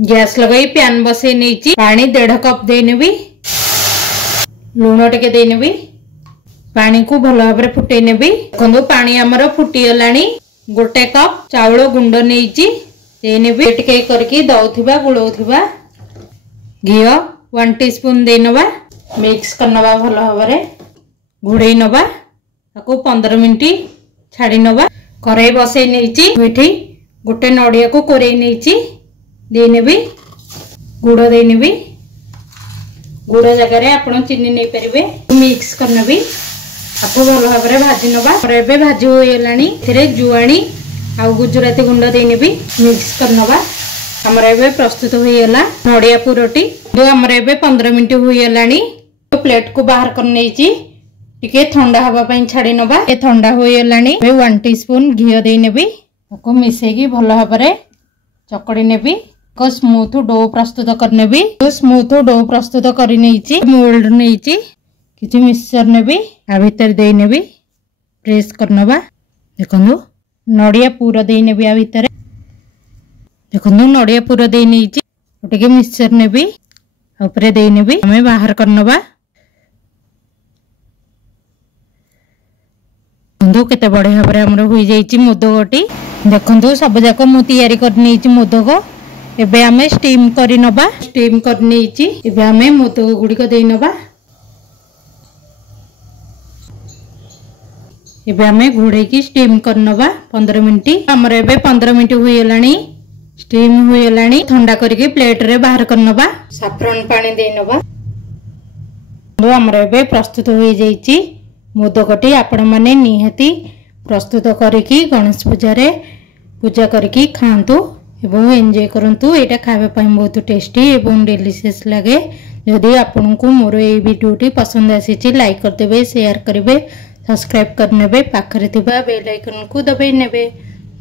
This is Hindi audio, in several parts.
गैस लगाई पैन बसई नहीं पानी 1.5 कप देनेबी लुण टिके देनेबी पानी को भल भाव फुटे नेबी देखो पानी आमर फुटी गलानी 1 कप चाउल गुंड नहीं देनेबी टिके करके दउथिबा गुलौथिबा घी 1 टीस्पून देनबा मिक्स करनबा भल भाव घोड़े नबा ताको 15 मिनिट छाड़ी नबा कढ़ाई बसई नहीं गोटे नड़िया को कोरई नहीं देनेबी गुड़ देनेबी गुड़ जगह आपड़ चीनी नहीं पारे मिक्स करनेबी आपको भल भाव भाजी नबा भाजी होगा जुआणी आ गुजराती गुंड देनेबी मिक्स करनबा आमर ए प्रस्तुत होगा नड़िया पुरटी जो आमर ए 15 मिनिट होगा प्लेट को बाहर कर नहीं टिके ठंडा हवा पाई छाड़ी नबा ए ठंडा होइलानी 1 टीस्पून घी देनेबी ताको मिसेकी भल भाव चकड़ी नेबी को स्मूथ डो प्रस्तुत करनेबी तो स्मूथ डो प्रस्तुत कर मोल्ड नहीं किसी मिक्सचर नेबी आ भीतर दे नेबी प्रेस करनबा देखंदु नड़िया पूरा दे नेबी आ भीतर देखंदु नड़िया पूरा दे नहीं टिके मिक्सचर नेबी ऊपर दे नेबी हमें बाहर करनबा देखो केते बढ़िया भाव आमर हो जाइए मोदकटी देखो सब जाक मु तैयारी कर मोदक एबे आमे स्टीम करी नबा स्टीम कर एबे आमे मोदक गुड़िक दे नबा एबे आमे घोड़े की स्टीम कर नबा 15 मिनिट आमर एबे 15 मिनिट हो गलानी स्टीम हो गलानी ठंडा करके प्लेट रे बाहर कर नबा साफरन पानी दे नबा आमर एबे प्रस्तुत हो जाइए मोदकटी आपण माने निहाती प्रस्तुत करिकी गणेश पूजा रे पूजा करिकी खांतु एवं एंजॉय करंतु एटा खावे पई बहुत टेस्टी एवं डिलीशियस लगे यदि आपन को मोर ए वीडियोटी पसंद आसी लाइक कर देबे शेयर करिवे सब्सक्राइब करनेबे पाखरे थिबा बेल आइकन को दबाई नेबे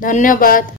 धन्यवाद।